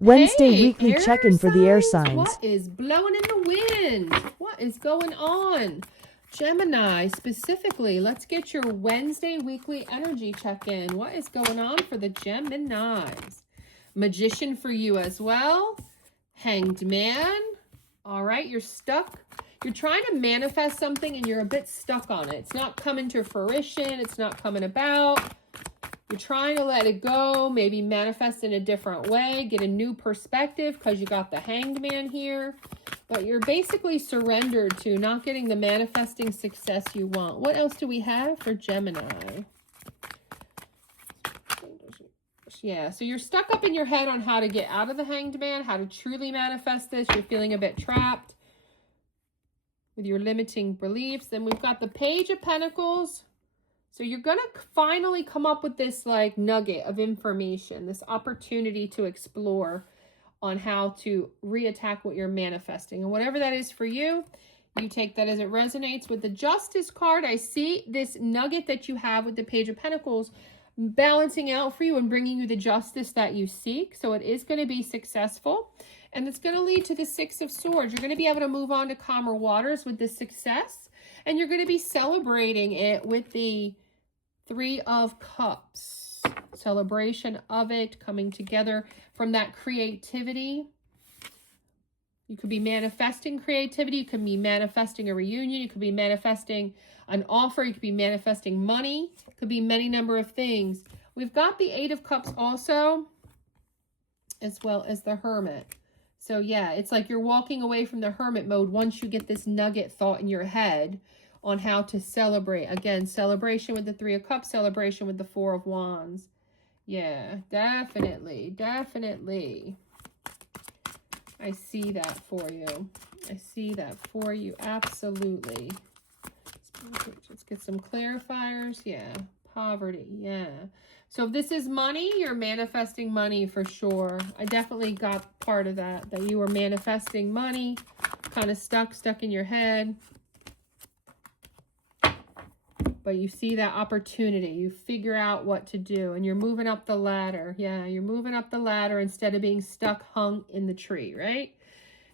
Wednesday Hey, weekly air check-in for the air signs. signs. What is blowing in the wind? What is going on? Gemini, specifically, let's get your Wednesday weekly energy check-in. What is going on for the Geminis? Magician for you as well. Hanged Man. All right, you're stuck. You're trying to manifest something and you're a bit stuck on it. It's not coming to fruition. It's not coming about. You're trying to let it go, maybe manifest in a different way, get a new perspective because you got the Hanged Man here. But you're basically surrendered to not getting the manifesting success you want. What else do we have for Gemini? Yeah, so you're stuck up in your head on how to get out of the Hanged Man, how to truly manifest this. You're feeling a bit trapped with your limiting beliefs. Then we've got the Page of Pentacles. So you're going to finally come up with this like nugget of information, this opportunity to explore on how to reattack what you're manifesting. And whatever that is for you, you take that as it resonates. With the Justice card, I see this nugget that you have with the Page of Pentacles balancing out for you and bringing you the justice that you seek. So it is going to be successful. And it's going to lead to the Six of Swords. You're going to be able to move on to calmer waters with this success. And you're going to be celebrating it with the Three of Cups. Celebration of it, coming together from that creativity. You could be manifesting creativity. You could be manifesting a reunion. You could be manifesting an offer. You could be manifesting money. It could be many number of things. We've got the Eight of Cups also, as well as the Hermit. So yeah, it's like you're walking away from the Hermit mode once you get this nugget thought in your head on how to celebrate. Again, celebration with the Three of Cups, celebration with the Four of Wands. Yeah, definitely, definitely. I see that for you. I see that for you. Absolutely. Let's get some clarifiers. Yeah. Poverty. Yeah. So if this is money, you're manifesting money for sure. I definitely got part of that you were manifesting money, kind of stuck in your head. But you see that opportunity. You figure out what to do and you're moving up the ladder. Yeah, you're moving up the ladder instead of being stuck hung in the tree, right?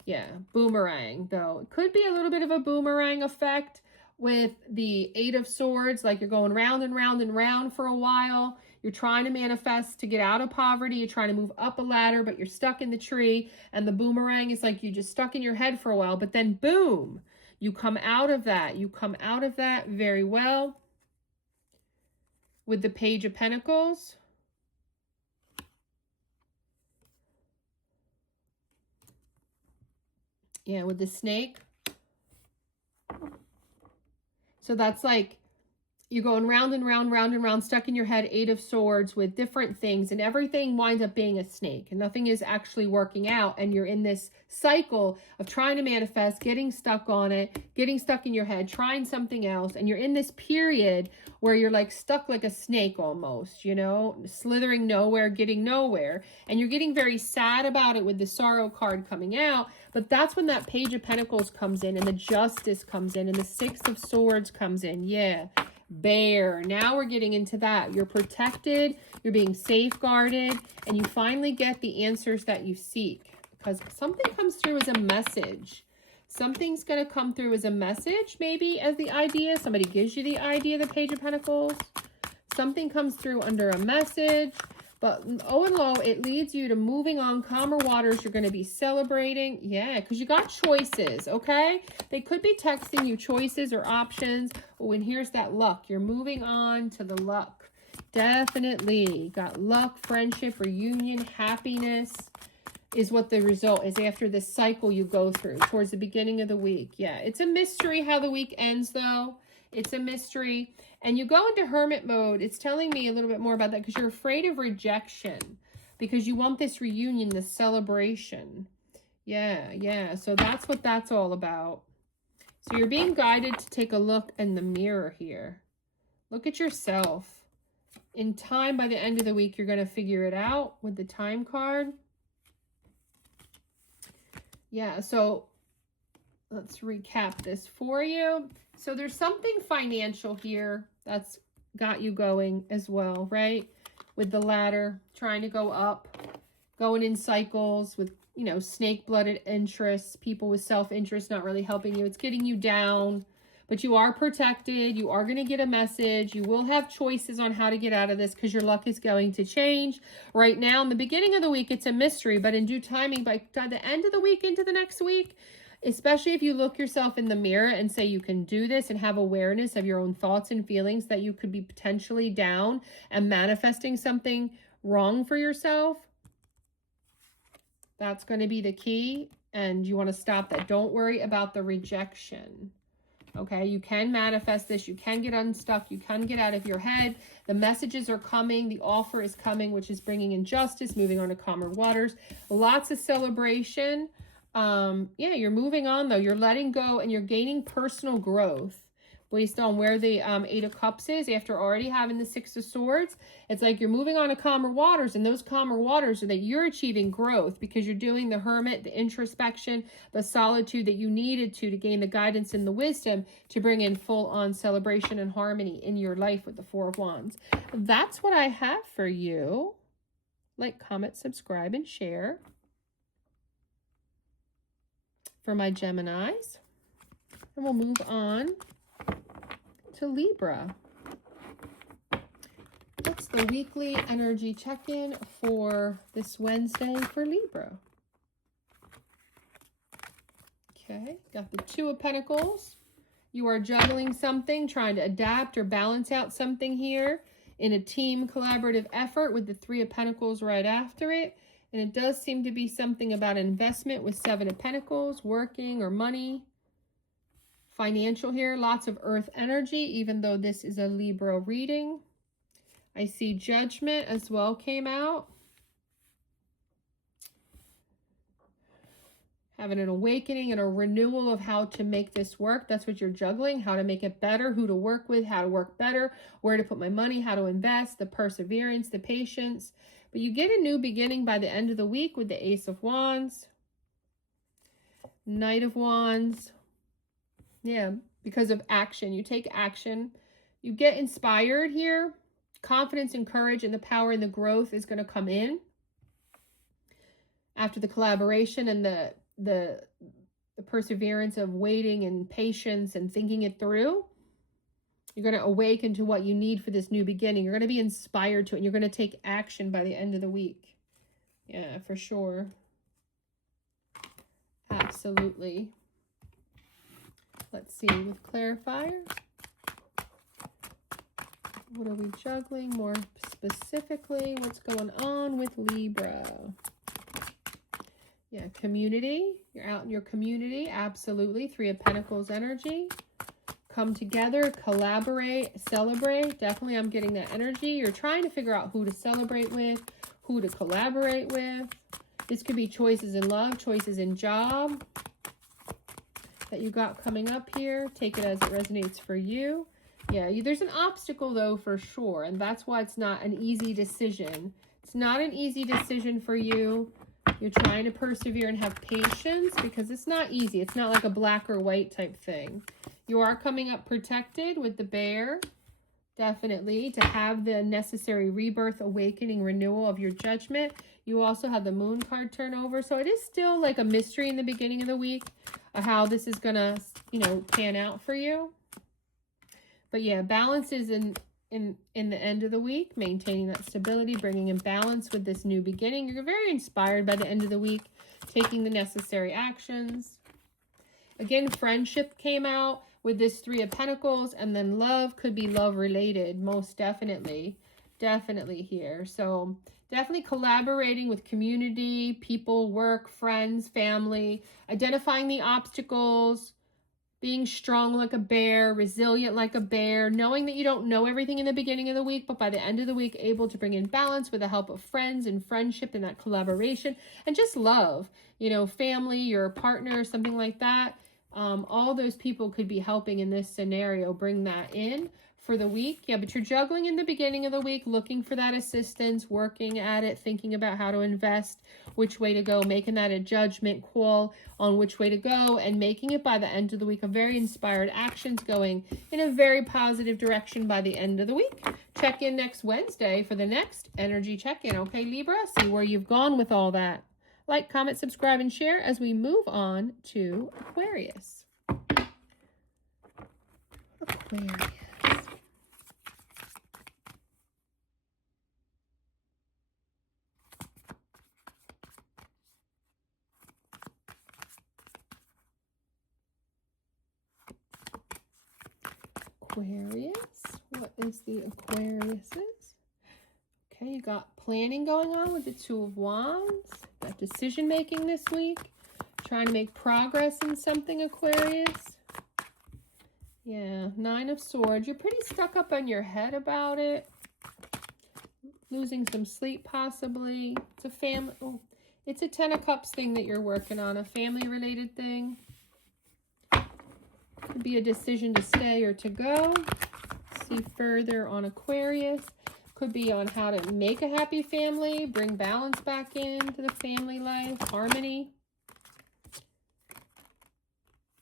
Yeah, boomerang though. It could be a little bit of a boomerang effect with the Eight of Swords, like you're going round and round and round for a while. You're trying to manifest to get out of poverty. You're trying to move up a ladder, but you're stuck in the tree. And the boomerang is like you just stuck in your head for a while, but then boom, you come out of that. You come out of that very well. With the Page of Pentacles. Yeah, with the snake. So that's like you're going round and round, round and round, stuck in your head, Eight of Swords with different things, and everything winds up being a snake and nothing is actually working out. And you're in this cycle of trying to manifest, getting stuck on it, getting stuck in your head, trying something else. And you're in this period where you're like stuck like a snake almost, you know, slithering nowhere, getting nowhere. And you're getting very sad about it with the Sorrow card coming out. But that's when that Page of Pentacles comes in and the Justice comes in and the Six of Swords comes in. Yeah. Bear. Now we're getting into that. You're protected, you're being safeguarded, and you finally get the answers that you seek because something comes through as a message. Something's going to come through as a message, maybe as the idea. Somebody gives you the idea, the Page of Pentacles. Something comes through under a message. But oh and lo, it leads you to moving on, calmer waters. You're going to be celebrating. Yeah, because you got choices, okay? They could be texting you choices or options. Oh, and here's that luck. You're moving on to the luck. Definitely. Got luck, friendship, reunion, happiness is what the result is after this cycle you go through towards the beginning of the week. Yeah, it's a mystery how the week ends, though. It's a mystery. And you go into hermit mode. It's telling me a little bit more about that because you're afraid of rejection because you want this reunion, this celebration. Yeah, yeah. So that's what that's all about. So you're being guided to take a look in the mirror here. Look at yourself. In time, by the end of the week, you're going to figure it out with the Time card. Yeah, so let's recap this for you. So there's something financial here that's got you going as well, right? With the ladder, trying to go up. going in cycles with, you know, snake-blooded interests, people with self-interest not really helping you. It's getting you down, but you are protected. You are going to get a message. You will have choices on how to get out of this because your luck is going to change. Right now, in the beginning of the week, it's a mystery, but in due timing, by the end of the week into the next week, especially if you look yourself in the mirror and say you can do this and have awareness of your own thoughts and feelings that you could be potentially down and manifesting something wrong for yourself, that's going to be the key. And you want to stop that. Don't worry about the rejection. Okay, you can manifest this. You can get unstuck. You can get out of your head. The messages are coming. The offer is coming, which is bringing in justice, moving on to calmer waters. Lots of celebration. Yeah, you're moving on, though. You're letting go and you're gaining personal growth based on where the Eight of Cups is after already having the Six of Swords. It's like you're moving on to calmer waters, and those calmer waters are that you're achieving growth because you're doing the hermit, the introspection, the solitude that you needed to gain the guidance and the wisdom to bring in full-on celebration and harmony in your life with the Four of Wands. That's what I have for you. Like, comment, subscribe, and share. For my Geminis. And we'll move on to Libra. What's the weekly energy check-in for this Wednesday for Libra? Okay, got the Two of Pentacles. You are juggling something, trying to adapt or balance out something here in a team collaborative effort with the Three of Pentacles right after it. And it does seem to be something about investment with Seven of Pentacles, working or money. Financial here, lots of earth energy, even though this is a Libra reading. I see Judgment as well came out. Having an awakening and a renewal of how to make this work. That's what you're juggling, how to make it better, who to work with, how to work better, where to put my money, how to invest, the perseverance, the patience. But you get a new beginning by the end of the week with the Ace of Wands, Knight of Wands. Yeah, because of action. You take action. You get inspired here. Confidence and courage and the power and the growth is going to come in after the collaboration and the perseverance of waiting and patience and thinking it through. You're going to awaken to what you need for this new beginning. You're going to be inspired to it. And you're going to take action by the end of the week. Yeah, for sure. Absolutely. Let's see with clarifiers. What are we juggling more specifically? What's going on with Libra? Yeah, community. You're out in your community. Absolutely. Three of Pentacles energy. Come together, collaborate, celebrate. Definitely I'm getting that energy. You're trying to figure out who to celebrate with, who to collaborate with. This could be choices in love, choices in job that you got coming up here. Take it as it resonates for you. Yeah, there's an obstacle though for sure, and that's why it's not an easy decision. It's not an easy decision for you. You're trying to persevere and have patience because it's not easy. It's not like a black or white type thing. You are coming up protected with the Bear, definitely, to have the necessary rebirth, awakening, renewal of your judgment. You also have the Moon card turn over, so it is still like a mystery in the beginning of the week of how this is going to, you know, pan out for you. But yeah, balance is in the end of the week, maintaining that stability, bringing in balance with this new beginning. You're very inspired by the end of the week, taking the necessary actions. Again, friendship came out with this Three of Pentacles, and then love could be love related, most definitely. Definitely here. So definitely collaborating with community, people, work, friends, family, identifying the obstacles, being strong like a bear, resilient like a bear, knowing that you don't know everything in the beginning of the week, but by the end of the week, able to bring in balance with the help of friends and friendship and that collaboration and just love, you know, family, your partner, something like that. All those people could be helping in this scenario, bring that in for the week. Yeah, but you're juggling in the beginning of the week, looking for that assistance, working at it, thinking about how to invest, which way to go, making that a judgment call on which way to go, and making it by the end of the week a very inspired actions, going in a very positive direction by the end of the week. Check in next Wednesday for the next energy check-in. Okay, Libra, see where you've gone with all that. Like, comment, subscribe, and share as we move on to Aquarius. Aquarius. Aquarius, what is the Aquariuses? Okay, you got planning going on with the Two of Wands. Got decision making this week. Trying to make progress in something, Aquarius. Yeah, Nine of Swords. You're pretty stuck up on your head about it. Losing some sleep possibly. It's a family. Oh, it's a Ten of Cups thing that you're working on, a family related thing. Could be a decision to stay or to go. See further on Aquarius. Could be on how to make a happy family, bring balance back into the family life, harmony.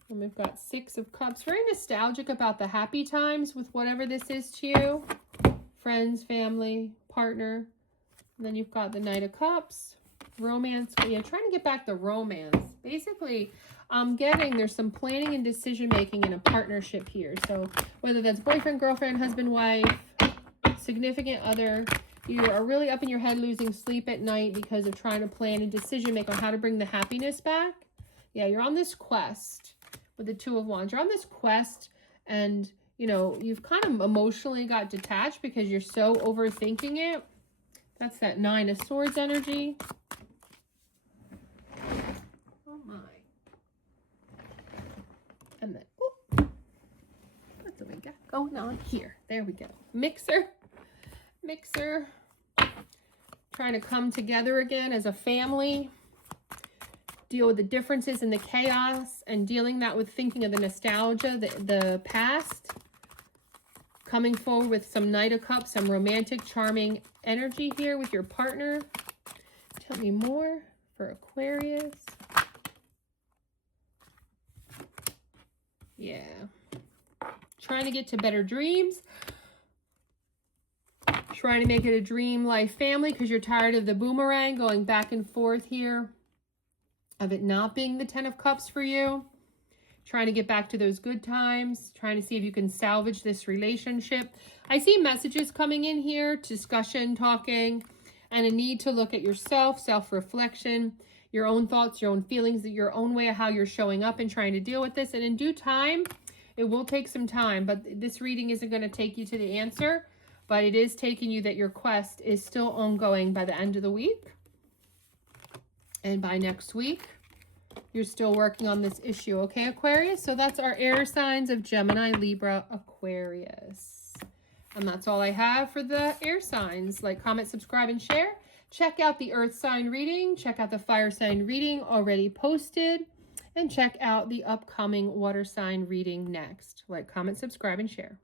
And we've got Six of Cups. Very nostalgic about the happy times with whatever this is to you. Friends, family, partner. And then you've got the Knight of Cups. Romance. Yeah, trying to get back the romance. Basically, I'm getting there's some planning and decision making in a partnership here. So whether that's boyfriend, girlfriend, husband, wife, significant other, you are really up in your head losing sleep at night because of trying to plan and decision make on how to bring the happiness back. Yeah, you're on this quest with the Two of Wands. You're on this quest and, you know, you've kind of emotionally got detached because you're so overthinking it. That's that Nine of Swords energy. Oh my. And then, oh, that's what we got going on here. There we go. Mixer. Trying to come together again as a family. Deal with the differences and the chaos and dealing that with thinking of the nostalgia, the past. Coming forward with some Knight of Cups, some romantic, charming energy here with your partner. Tell me more for Aquarius. Yeah. Trying to get to better dreams. Trying to make it a dream life family because you're tired of the boomerang going back and forth here. Of it not being the Ten of Cups for you. Trying to get back to those good times. Trying to see if you can salvage this relationship. I see messages coming in here. Discussion, talking. And a need to look at yourself. Self-reflection. Your own thoughts, your own feelings. Your own way of how you're showing up and trying to deal with this. And in due time, it will take some time. But this reading isn't going to take you to the answer. But it is taking you that your quest is still ongoing by the end of the week. And by next week, you're still working on this issue. Okay, Aquarius? So that's our air signs of Gemini, Libra, Aquarius. And that's all I have for the air signs. Like, comment, subscribe, and share. Check out the earth sign reading. Check out the fire sign reading already posted. And check out the upcoming water sign reading next. Like, comment, subscribe, and share.